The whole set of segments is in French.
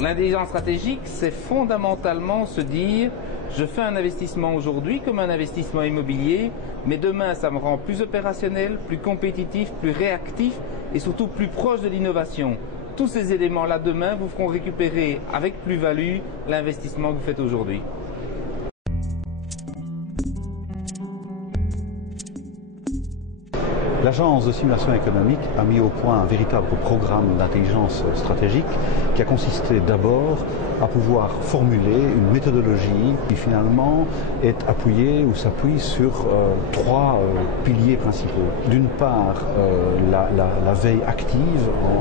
L'intelligence stratégique, c'est fondamentalement se dire je fais un investissement aujourd'hui comme un investissement immobilier, mais demain ça me rend plus opérationnel, plus compétitif, plus réactif et surtout plus proche de l'innovation. Tous ces éléments-là demain vous feront récupérer avec plus-value l'investissement que vous faites aujourd'hui. L'agence de simulation économique a mis au point un véritable programme d'intelligence stratégique qui a consisté d'abord à pouvoir formuler une méthodologie qui finalement est appuyée ou s'appuie sur trois piliers principaux. D'une part, la veille active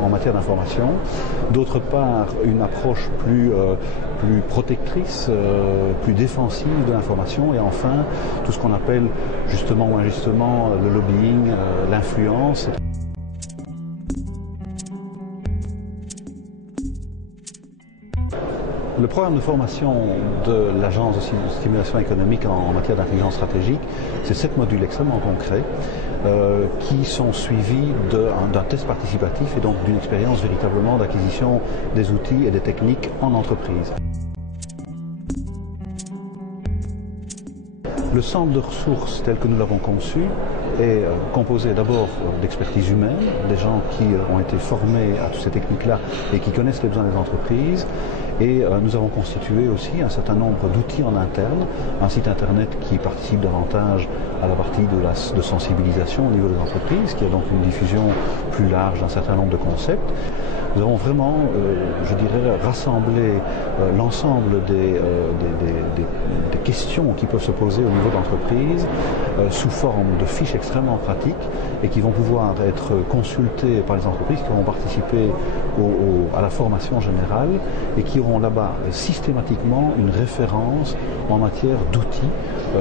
en matière d'information, d'autre part, une approche plus protectrice, plus défensive de l'information, et enfin, tout ce qu'on appelle justement ou injustement le lobbying, l'influence. Le programme de formation de l'agence de stimulation économique en matière d'intelligence stratégique, c'est 7 modules extrêmement concrets qui sont suivis d'un test participatif et donc d'une expérience véritablement d'acquisition des outils et des techniques en entreprise. Le centre de ressources tel que nous l'avons conçu est composé d'abord d'expertise humaine, des gens qui ont été formés à toutes ces techniques-là et qui connaissent les besoins des entreprises. Et nous avons constitué aussi un certain nombre d'outils en interne, un site internet qui participe davantage à la partie de sensibilisation au niveau des entreprises, qui a donc une diffusion plus large d'un certain nombre de concepts. Nous avons vraiment, je dirais, rassemblé l'ensemble des questions qui peuvent se poser au niveau d'entreprise sous forme de fiches extrêmement pratiques et qui vont pouvoir être consultées par les entreprises qui vont participer à la formation générale et qui auront là-bas systématiquement une référence en matière d'outils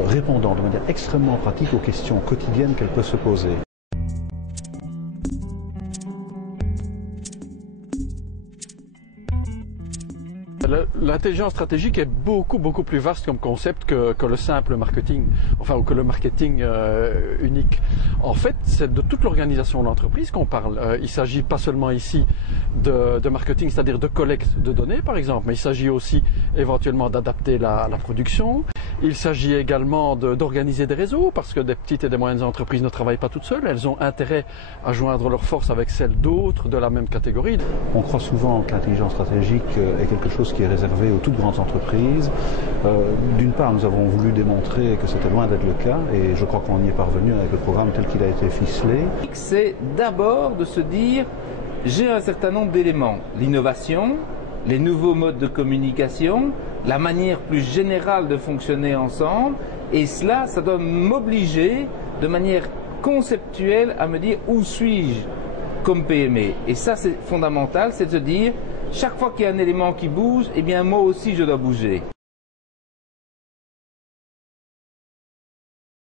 répondant de manière extrêmement pratique aux questions quotidiennes qu'elles peuvent se poser. L'intelligence stratégique est beaucoup plus vaste comme concept que le simple marketing, enfin ou que le marketing unique. En fait, c'est de toute l'organisation de l'entreprise qu'on parle. Il ne s'agit pas seulement ici de marketing, c'est-à-dire de collecte de données par exemple, mais il s'agit aussi éventuellement d'adapter la production. Il s'agit également d'organiser des réseaux parce que des petites et des moyennes entreprises ne travaillent pas toutes seules. Elles ont intérêt à joindre leurs forces avec celles d'autres de la même catégorie. On croit souvent que l'intelligence stratégique est quelque chose qui est réservé aux toutes grandes entreprises. D'une part, nous avons voulu démontrer que c'était loin d'être le cas et je crois qu'on y est parvenu avec le programme tel qu'il a été ficelé. C'est d'abord de se dire j'ai un certain nombre d'éléments, l'innovation, les nouveaux modes de communication, la manière plus générale de fonctionner ensemble, et cela, ça doit m'obliger de manière conceptuelle à me dire où suis-je comme PME. Et ça, c'est fondamental, c'est de se dire chaque fois qu'il y a un élément qui bouge, eh bien moi aussi je dois bouger.